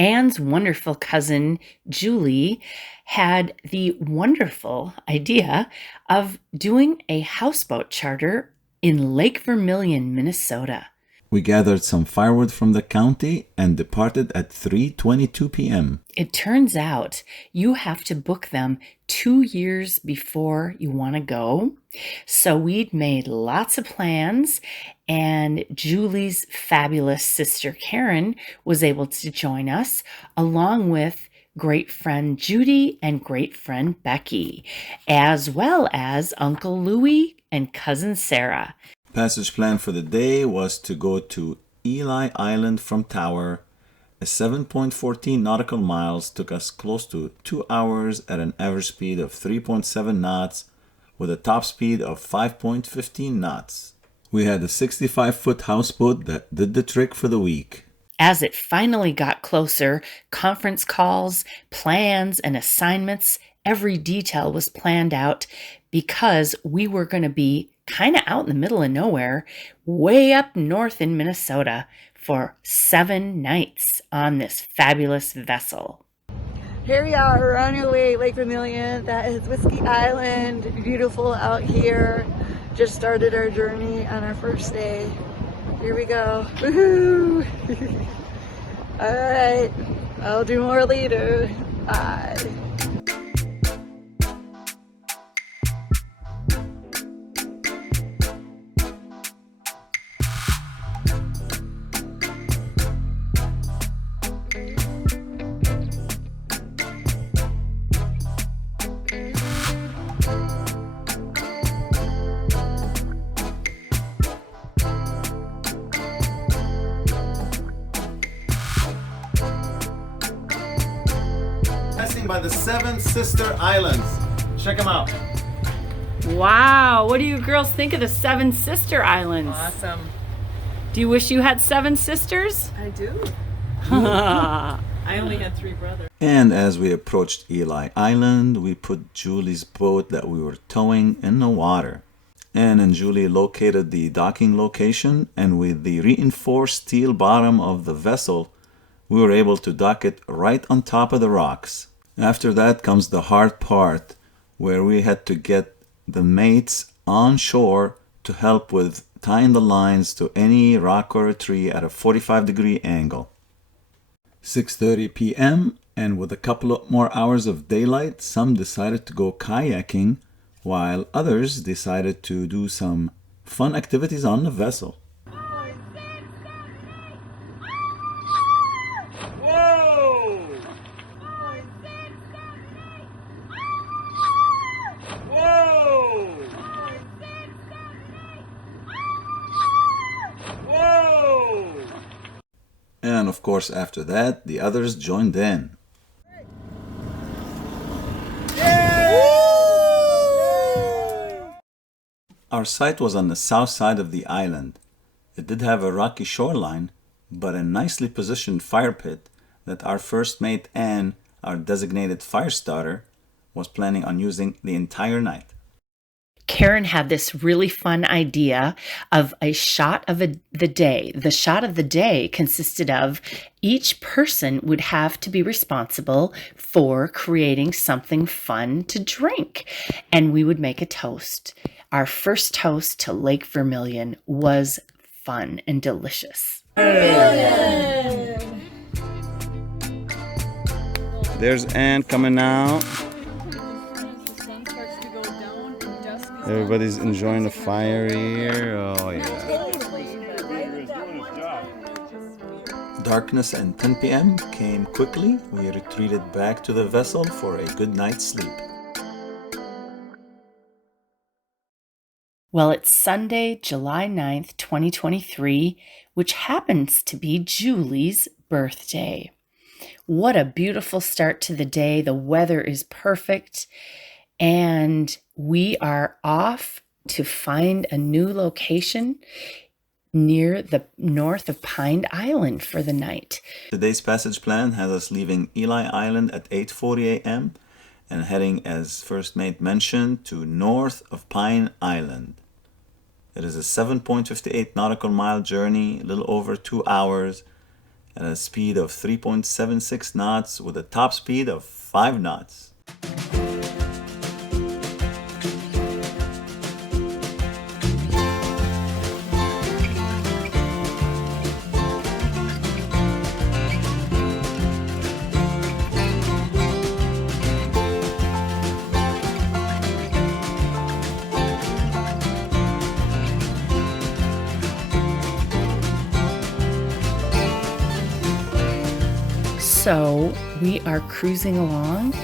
Anne's wonderful cousin, Julie, had the wonderful idea of doing a houseboat charter in Lake Vermilion, Minnesota. We gathered some firewood from the county and departed at 3:22 p.m. It turns out you have to book them 2 years before you want to go. So we'd made lots of plans, and Julie's fabulous sister Karen was able to join us, along with great friend Judy and great friend Becky, as well as Uncle Louie and cousin Sarah. Passage plan for the day was to go to Ely Island from Tower. A 7.14 nautical miles took us close to 2 hours at an average speed of 3.7 knots with a top speed of 5.15 knots. We had a 65-foot houseboat that did the trick for the week. As it finally got closer, conference calls, plans, and assignments, every detail was planned out because we were going to be kind of out in the middle of nowhere, way up north in Minnesota for 7 nights on this fabulous vessel. Here we are, we're on our way, Lake Vermilion. That is Whiskey Island. Beautiful out here. Just started our journey on our first day. Here we go. Woohoo! Alright, I'll do more later. Bye. By the Seven Sister Islands. Check them out. Wow, what do you girls think of the Seven Sister Islands? Awesome. Do you wish you had 7 sisters? I do. I only had 3 brothers. And as we approached Ely Island, we put Julie's boat that we were towing in the water. Anne and Julie located the docking location, and with the reinforced steel bottom of the vessel, we were able to dock it right on top of the rocks. After that comes the hard part, where we had to get the mates on shore to help with tying the lines to any rock or a tree at a 45-degree angle. 6:30 p.m., and with a couple of more hours of daylight, some decided to go kayaking, while others decided to do some fun activities on the vessel. And of course, after that, the others joined in. Our site was on the south side of the island. It did have a rocky shoreline, but a nicely positioned fire pit that our first mate Anne, our designated fire starter, was planning on using the entire night. Karen had this really fun idea of a shot of the day. The shot of the day consisted of each person would have to be responsible for creating something fun to drink, and we would make a toast. Our first toast to Lake Vermilion was fun and delicious. Vermilion! There's Anne coming out. Everybody's enjoying the fire here. Oh, yeah. Darkness and 10 p.m. came quickly. We retreated back to the vessel for a good night's sleep. Well, it's Sunday, July 9th, 2023, which happens to be Julie's birthday. What a beautiful start to the day. The weather is perfect, and we are off to find a new location near the north of Pine Island for the night. Today's passage plan has us leaving Ely Island at 8:40 a.m. and heading, as First Mate mentioned, to north of Pine Island. It is a 7.58 nautical mile journey, a little over 2 hours, at a speed of 3.76 knots with a top speed of 5 knots. So we are cruising along,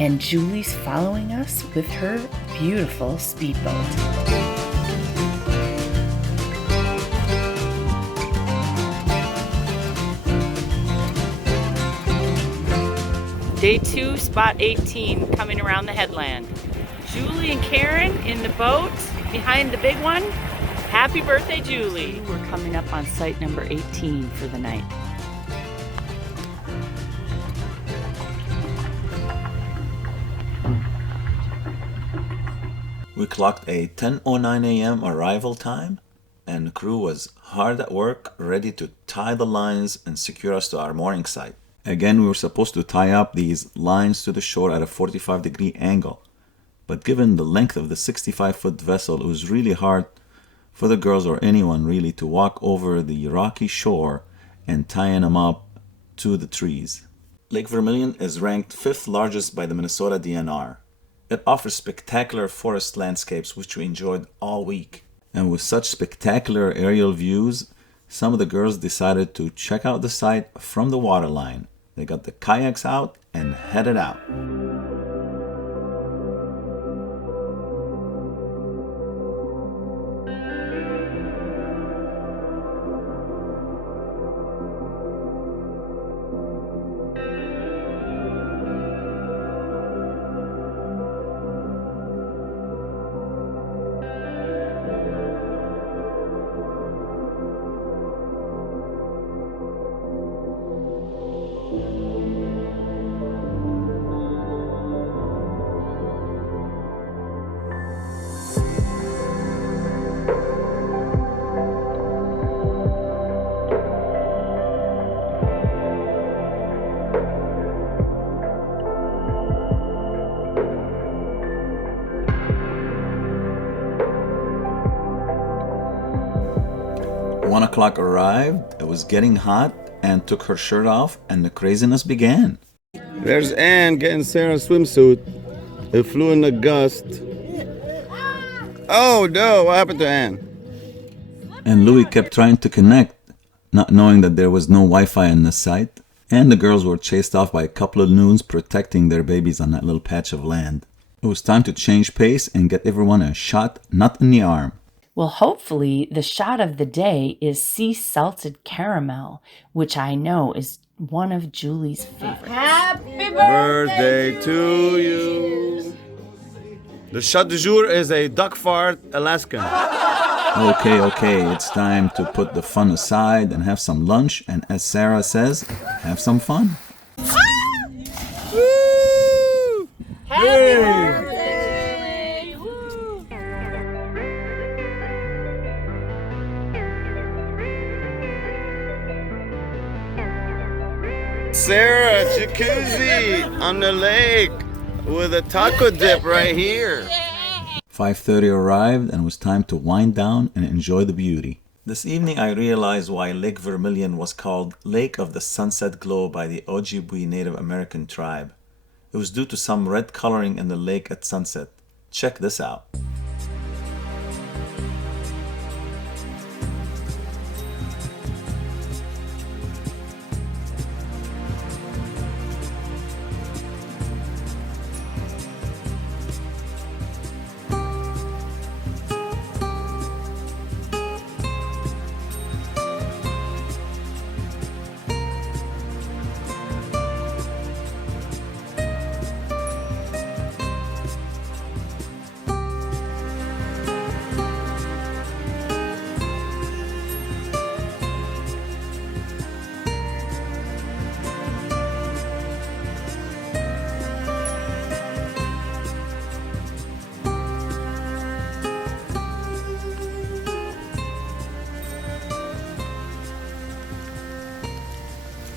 and Julie's following us with her beautiful speedboat. Day 2, spot 18, coming around the headland. Julie and Karen in the boat behind the big one. Happy birthday, Julie. We're coming up on site number 18 for the night. We clocked a 10:09 a.m. arrival time, and the crew was hard at work, ready to tie the lines and secure us to our mooring site. Again, we were supposed to tie up these lines to the shore at a 45-degree angle, but given the length of the 65-foot vessel, it was really hard for the girls or anyone really to walk over the rocky shore and tying them up to the trees. Lake Vermilion is ranked 5th largest by the Minnesota DNR. It offers spectacular forest landscapes, which we enjoyed all week. And with such spectacular aerial views, some of the girls decided to check out the site from the waterline. They got the kayaks out and headed out. 1 o'clock arrived, it was getting hot, Anne took her shirt off, and the craziness began. There's Anne getting Sarah's swimsuit. It flew in a gust. Oh no, what happened to Anne? And Louis kept trying to connect, not knowing that there was no Wi-Fi in the site, and the girls were chased off by a couple of loons protecting their babies on that little patch of land. It was time to change pace and get everyone a shot, not in the arm. Well, hopefully the shot of the day is sea salted caramel, which I know is one of Julie's favorites. Happy Birthday to you. The shot du jour is a duck fart Alaskan. Okay, it's time to put the fun aside and have some lunch, and as Sarah says, have some fun. Sarah, jacuzzi on the lake with a taco dip right here. 5:30 arrived and it was time to wind down and enjoy the beauty. This evening I realized why Lake Vermilion was called Lake of the Sunset Glow by the Ojibwe Native American tribe. It was due to some red coloring in the lake at sunset. Check this out.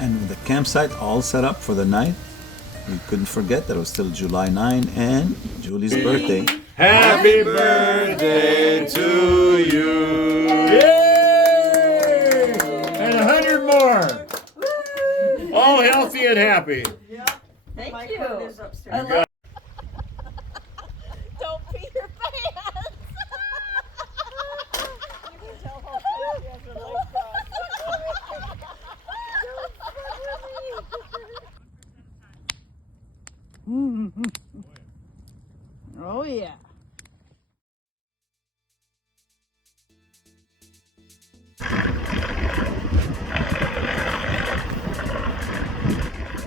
And with the campsite all set up for the night, we couldn't forget that it was still July 9 and Julie's birthday. Happy birthday to you. Yay! And 100 more. All healthy and happy. Thank you. Don't pee your pants. You can tell how cold he has her legs crossed. Oh yeah.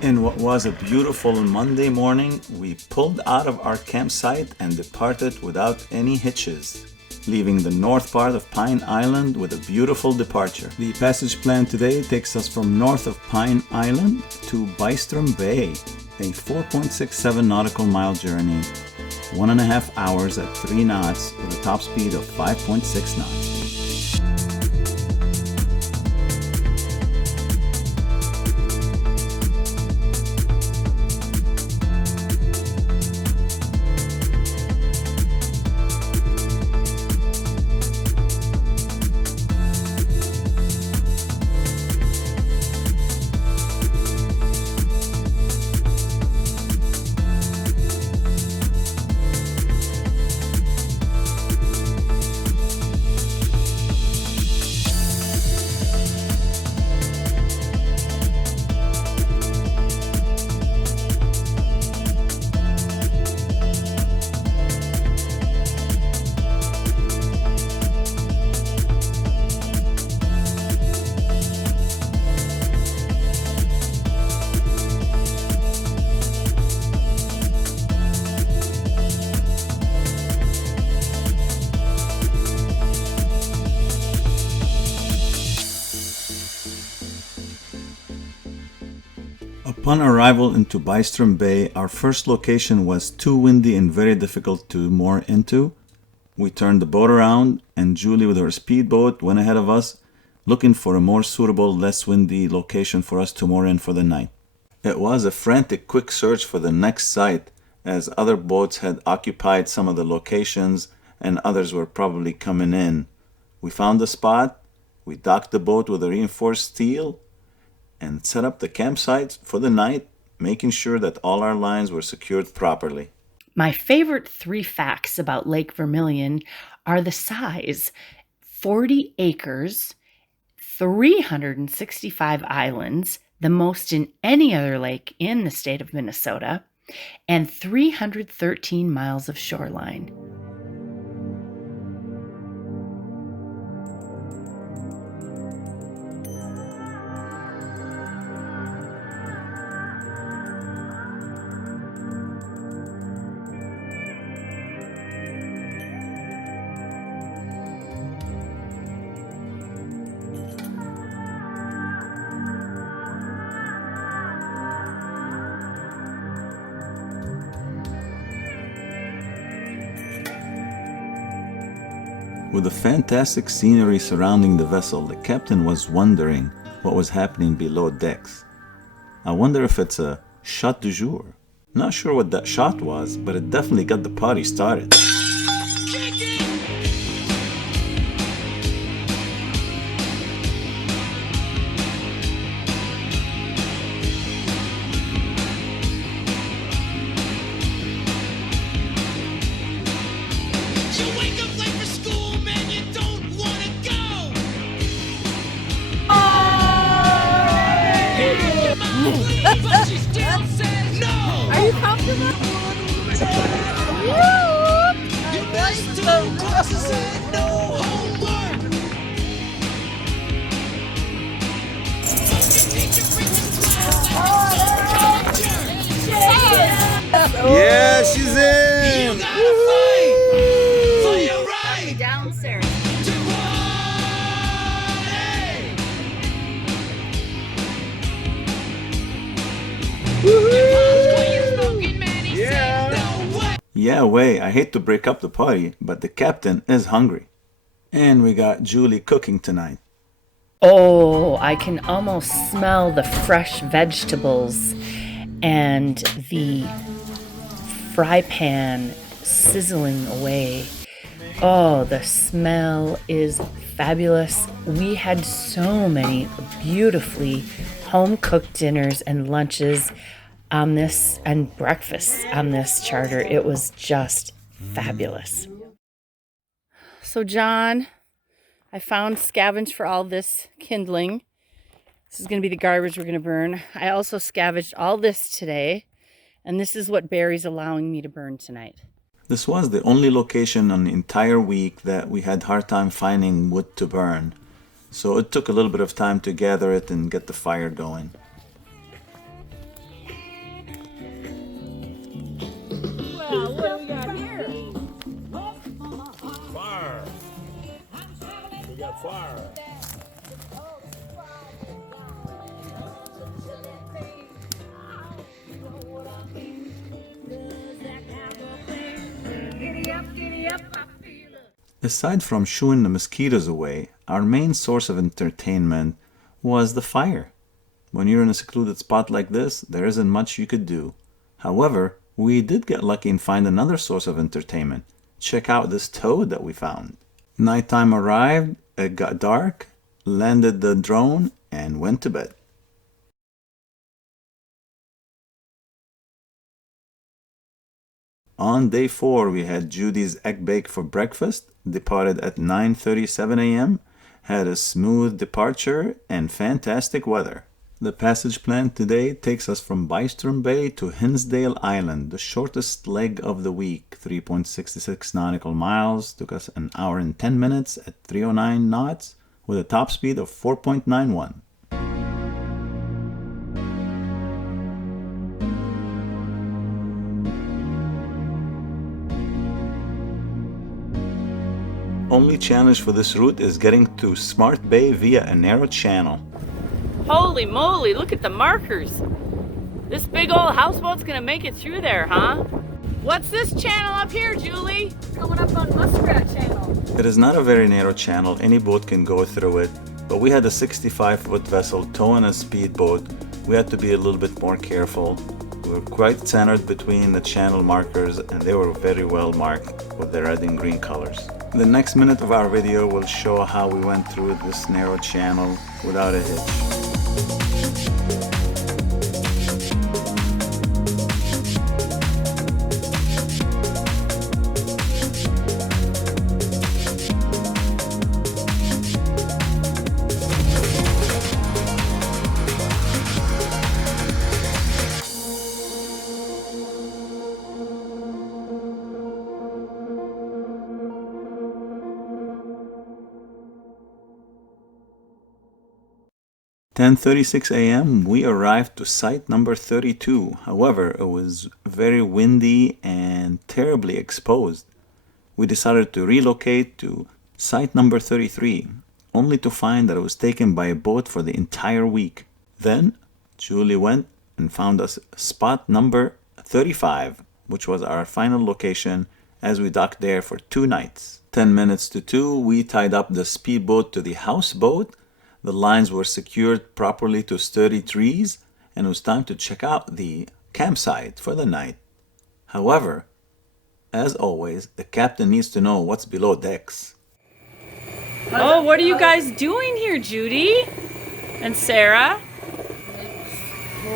In what was a beautiful Monday morning, we pulled out of our campsite and departed without any hitches, leaving the north part of Pine Island with a beautiful departure. The passage plan today takes us from north of Pine Island to Bystrom Bay, a 4.67 nautical mile journey, 1.5 hours at 3 knots with a top speed of 5.6 knots. Upon arrival into Bystrom Bay, our first location was too windy and very difficult to moor into. We turned the boat around, and Julie with her speedboat went ahead of us, looking for a more suitable, less windy location for us to moor in for the night. It was a frantic, quick search for the next site, as other boats had occupied some of the locations and others were probably coming in. We found a spot, we docked the boat with a reinforced steel, and set up the campsite for the night, making sure that all our lines were secured properly. My favorite 3 facts about Lake Vermilion are the size: 40 acres, 365 islands, the most in any other lake in the state of Minnesota, and 313 miles of shoreline. With the fantastic scenery surrounding the vessel, the captain was wondering what was happening below decks. I wonder if it's a shot du jour. Not sure what that shot was, but it definitely got the party started. Are you comfortable? Yeah, she's in. Downstairs. Yeah, way, I hate to break up the party, but the captain is hungry. And we got Julie cooking tonight. Oh, I can almost smell the fresh vegetables and the fry pan sizzling away. Oh, the smell is fabulous. We had so many beautifully home-cooked dinners and lunches on this, and breakfasts on this charter. It was just fabulous. So John, I found scavenged for all this kindling. This is going to be the garbage we're going to burn. I also scavenged all this today, and this is what Barry's allowing me to burn tonight. This was the only location on the entire week that we had hard time finding wood to burn. So it took a little bit of time to gather it and get the fire going. Well, what do we got here? Fire. We got fire. Aside from shooing the mosquitoes away, our main source of entertainment was the fire. When you're in a secluded spot like this, there isn't much you could do. However, we did get lucky and find another source of entertainment. Check out this toad that we found. Nighttime arrived, it got dark, landed the drone, and went to bed. On day 4, we had Judy's egg bake for breakfast, departed at 9:37 a.m., had a smooth departure and fantastic weather. The passage plan today takes us from Bystrom Bay to Hinsdale Island, the shortest leg of the week, 3.66 nautical miles, took us an hour and 10 minutes at 309 knots with a top speed of 4.91. Only challenge for this route is getting to Smart Bay via a narrow channel. Holy moly, look at the markers. This big old houseboat's gonna make it through there, huh? What's this channel up here, Julie? Coming up on Muskrat Channel. It is not a very narrow channel, any boat can go through it, but we had a 65-foot vessel towing a speedboat. We had to be a little bit more careful. We were quite centered between the channel markers and they were very well marked with the red and green colors. The next minute of our video will show how we went through this narrow channel without a hitch. At 10:36 a.m. we arrived to site number 32. However, it was very windy and terribly exposed. We decided to relocate to site number 33, only to find that it was taken by a boat for the entire week. Then Julie went and found us spot number 35, which was our final location as we docked there for 2 nights. 10 minutes to 2, we tied up the speedboat to the houseboat. The lines were secured properly to sturdy trees, and it was time to check out the campsite for the night. However, as always, the captain needs to know what's below decks. Oh, what are you guys doing here, Judy and Sarah?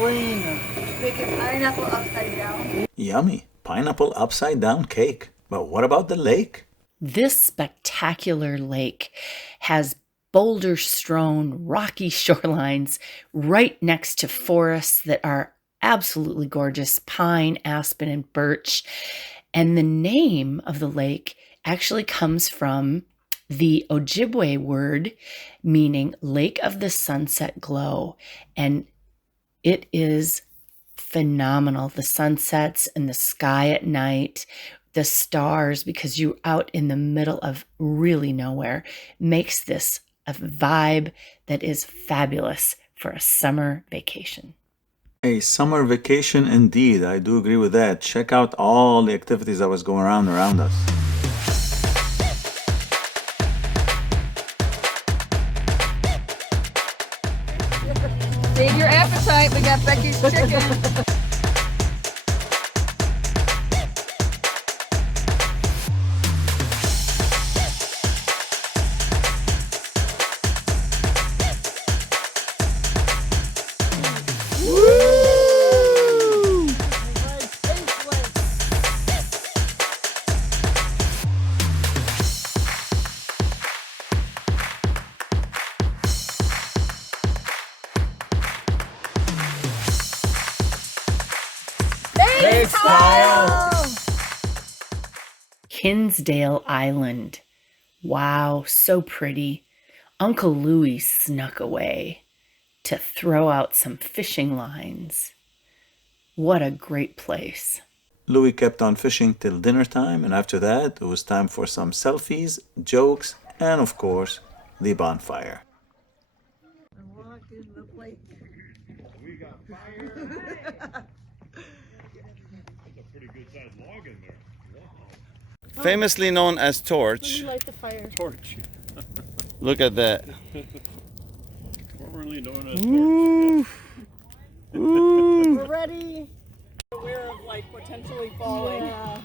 Making pineapple upside down. Yummy, pineapple upside down cake. But what about the lake? This spectacular lake has boulder-strewn, rocky shorelines right next to forests that are absolutely gorgeous, pine, aspen, and birch. And the name of the lake actually comes from the Ojibwe word meaning Lake of the Sunset Glow. And it is phenomenal. The sunsets and the sky at night, the stars, because you're out in the middle of really nowhere, makes this a vibe that is fabulous for a summer vacation. A summer vacation indeed. I do agree with that. Check out all the activities that was going around us. tight. We got Becky's chicken. Hinsdale Island. Wow, so pretty. Uncle Louie snuck away to throw out some fishing lines. What a great place. Louis kept on fishing till dinner time, and after that, it was time for some selfies, jokes, and of course, the bonfire. We got fire. That's a pretty good sized log in there. Wow. Famously known as Torch. Light the fire. Torch. Look at that. Formerly known as Torch. We're ready. Aware of like potentially falling. Yeah.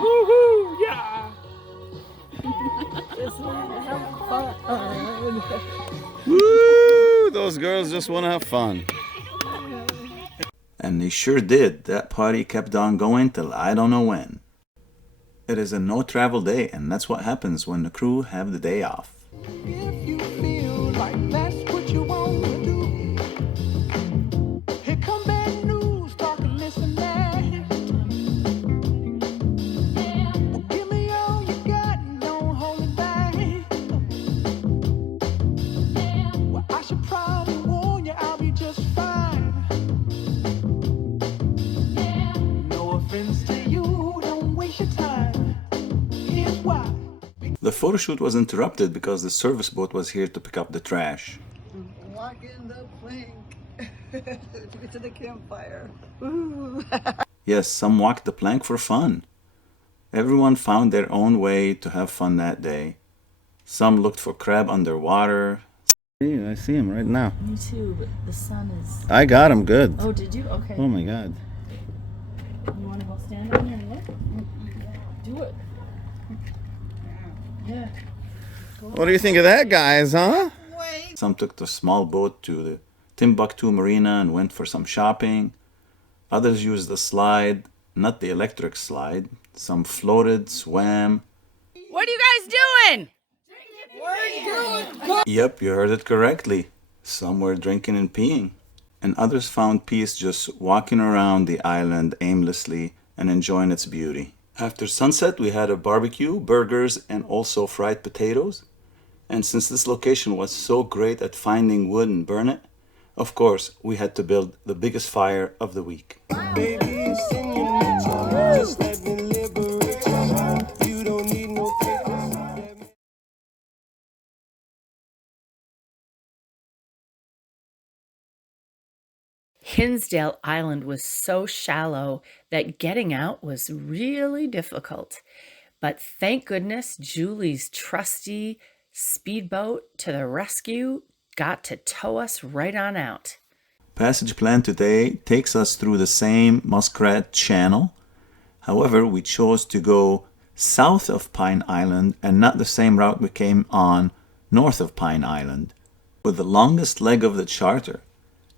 Woohoo! Yeah! Just want to have fun. Woo! Those girls just want to have fun. And they sure did. That party kept on going till I don't know when. It is a no-travel day, and that's what happens when the crew have the day off. If you feel like that's what you want to do, here come bad news, talking this and that. Well, give me all you got and don't hold it back. Well, I should probably warn you, I'll be just fine. No offense to you, don't waste your time. Here's why. The photo shoot was interrupted because the service boat was here to pick up the trash. Walking the plank to the campfire. Woo. Yes, some walked the plank for fun. Everyone found their own way to have fun that day. Some looked for crab underwater. I see him right now. Me too, but the sun is... I got him good. Oh, did you? Okay. Oh my God. You want to go stand down there and look? Do it. Yeah. What do you think of that, guys, huh? Some took the small boat to the Timbuktu Marina and went for some shopping. Others used the slide, not the electric slide. Some floated, swam. What are you guys doing? Yep, you heard it correctly. Some were drinking and peeing. And others found peace just walking around the island aimlessly and enjoying its beauty. After sunset, we had a barbecue, burgers, and also fried potatoes. And since this location was so great at finding wood and burn it, of course, we had to build the biggest fire of the week. Baby, send your nature, just let me liberate you. You don't need no papers. Hinsdale Island was so shallow that getting out was really difficult. But thank goodness Julie's trusty speedboat to the rescue got to tow us right on out. Passage plan today takes us through the same Muskrat Channel. However, we chose to go south of Pine Island and not the same route we came on north of Pine Island. With the longest leg of the charter,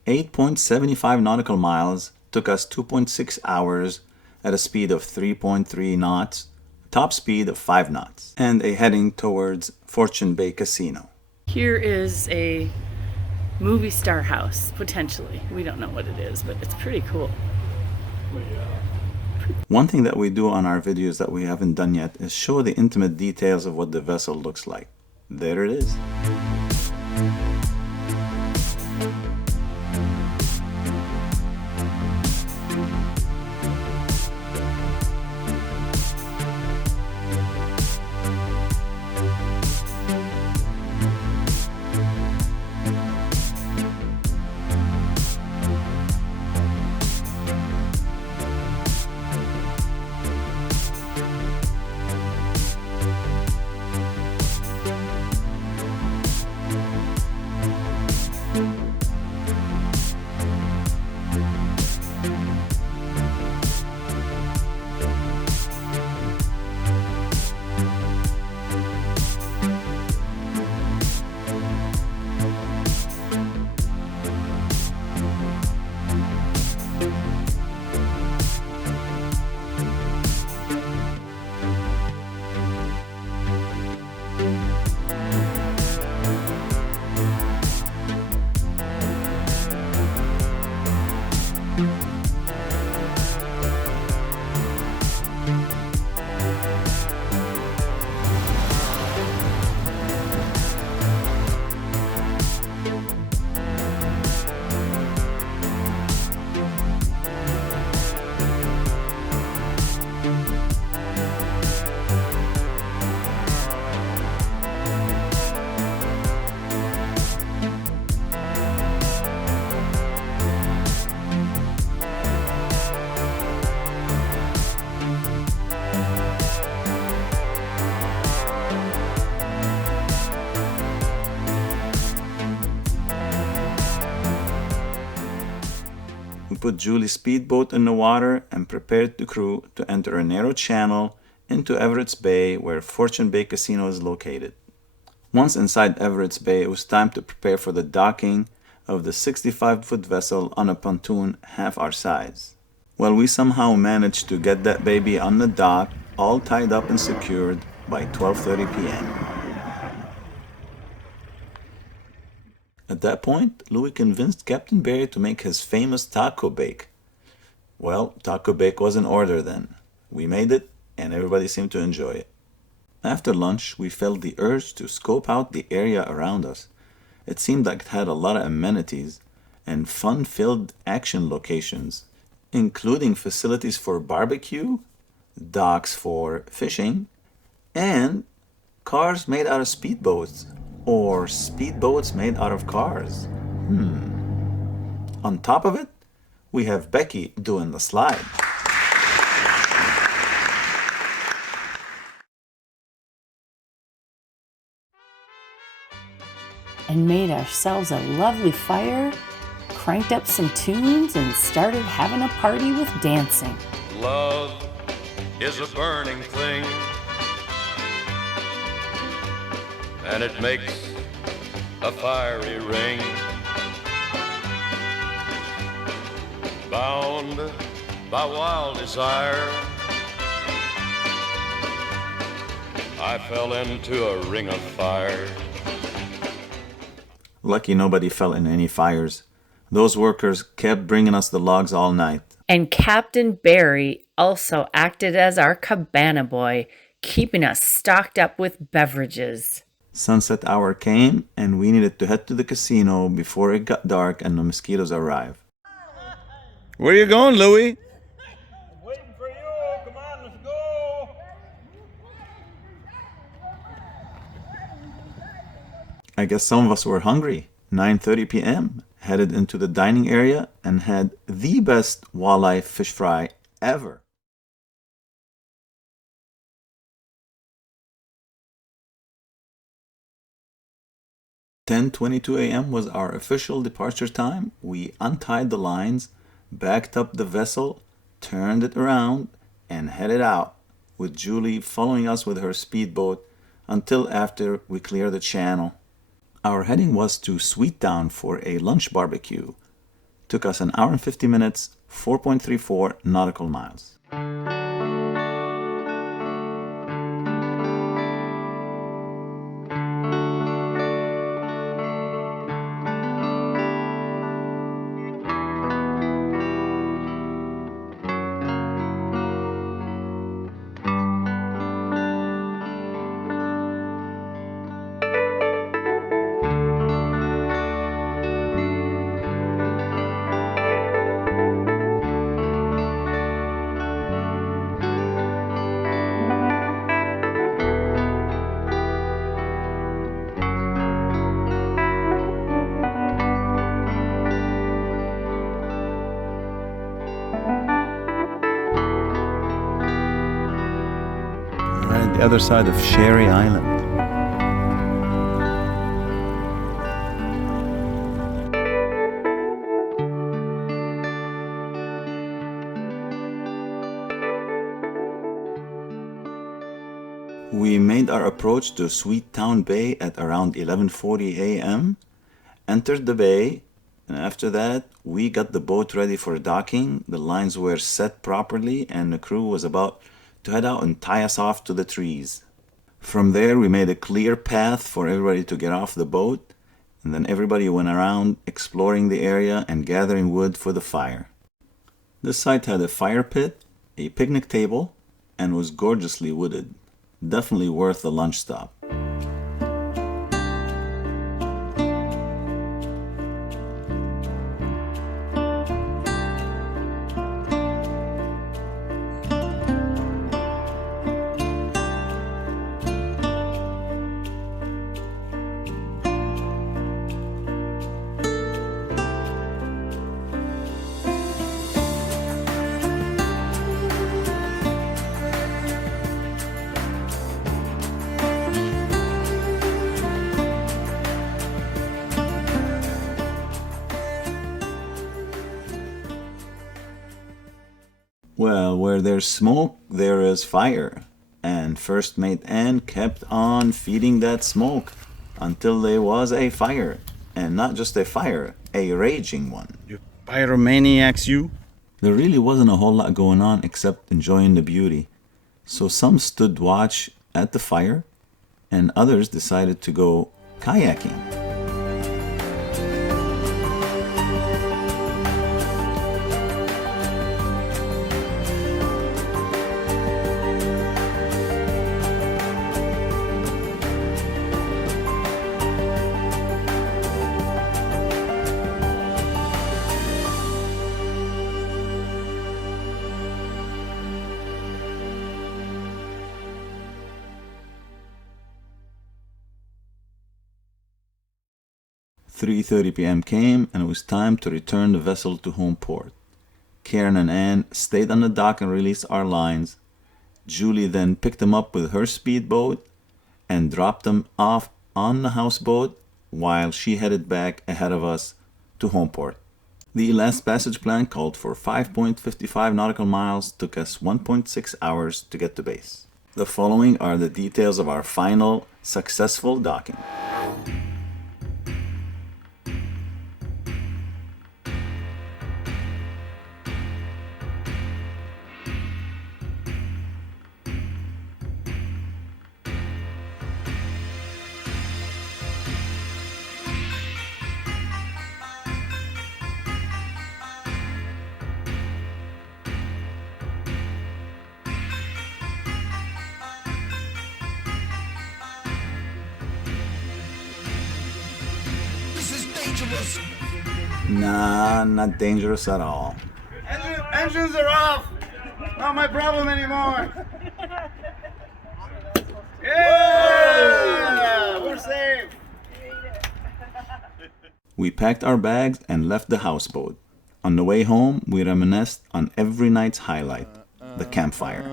8.75 nautical miles, took us 2.6 hours at a speed of 3.3 knots, top speed of 5 knots, and a heading towards Fortune Bay Casino. Here is a movie star house, potentially. We don't know what it is, but it's pretty cool. One thing that we do on our videos that we haven't done yet is show the intimate details of what the vessel looks like. There it is. put Julie's speedboat in the water and prepared the crew to enter a narrow channel into Everett's Bay where Fortune Bay Casino is located. Once inside Everett's Bay, it was time to prepare for the docking of the 65-foot vessel on a pontoon half our size. Well, we somehow managed to get that baby on the dock, all tied up and secured by 12:30 p.m. At that point, Louis convinced Captain Barry to make his famous taco bake. Well, taco bake was in order then. We made it, and everybody seemed to enjoy it. After lunch, we felt the urge to scope out the area around us. It seemed like it had a lot of amenities and fun-filled action locations, including facilities for barbecue, docks for fishing, and cars made out of speedboats, or speedboats made out of cars. On top of it, we have Becky doing the slide. And made ourselves a lovely fire, cranked up some tunes, and started having a party with dancing. Love is a burning thing, and it makes a fiery ring. Bound by wild desire, I fell into a ring of fire. Lucky nobody fell in any fires. Those workers kept bringing us the logs all night. And Captain Barry also acted as our cabana boy, keeping us stocked up with beverages. Sunset hour came, and we needed to head to the casino before it got dark and the mosquitoes arrived. Where you going, Louis? Waiting for you. Come on, let's go. I guess some of us were hungry. 9:30 p.m. Headed into the dining area and had the best walleye fish fry ever. "10:22 a.m. was our official departure time. We untied the lines, backed up the vessel, turned it around, and headed out, with Julie following us with her speedboat until after we cleared the channel. Our heading was to Swedetown for a lunch barbecue. Took us an hour and 50 minutes, 4.34 nautical miles. The other side of Ely Island. We made our approach to Swedetown Bay at around 11:40 a.m., entered the bay, and after that, we got the boat ready for docking. The lines were set properly, and the crew was about to head out and tie us off to the trees. From there, we made a clear path for everybody to get off the boat, and then everybody went around exploring the area and gathering wood for the fire. This site had a fire pit, a picnic table, and was gorgeously wooded. Definitely worth the lunch stop. Well, where there's smoke, there is fire. And First Mate Ann kept on feeding that smoke until there was a fire. And not just a fire, a raging one. You pyromaniacs, you. There really wasn't a whole lot going on except enjoying the beauty. So some stood watch at the fire, and others decided to go kayaking. "3:30 p.m. came, and it was time to return the vessel to home port. Karen and Ann stayed on the dock and released our lines. Julie then picked them up with her speedboat and dropped them off on the houseboat while she headed back ahead of us to home port. The last passage plan called for 5.55 nautical miles, took us 1.6 hours to get to base. The following are the details of our final successful docking. Nah, not dangerous at all. Engines are off. Not my problem anymore. Yeah, we're safe. We packed our bags and left the houseboat. On the way home, we reminisced on every night's highlight, the campfire.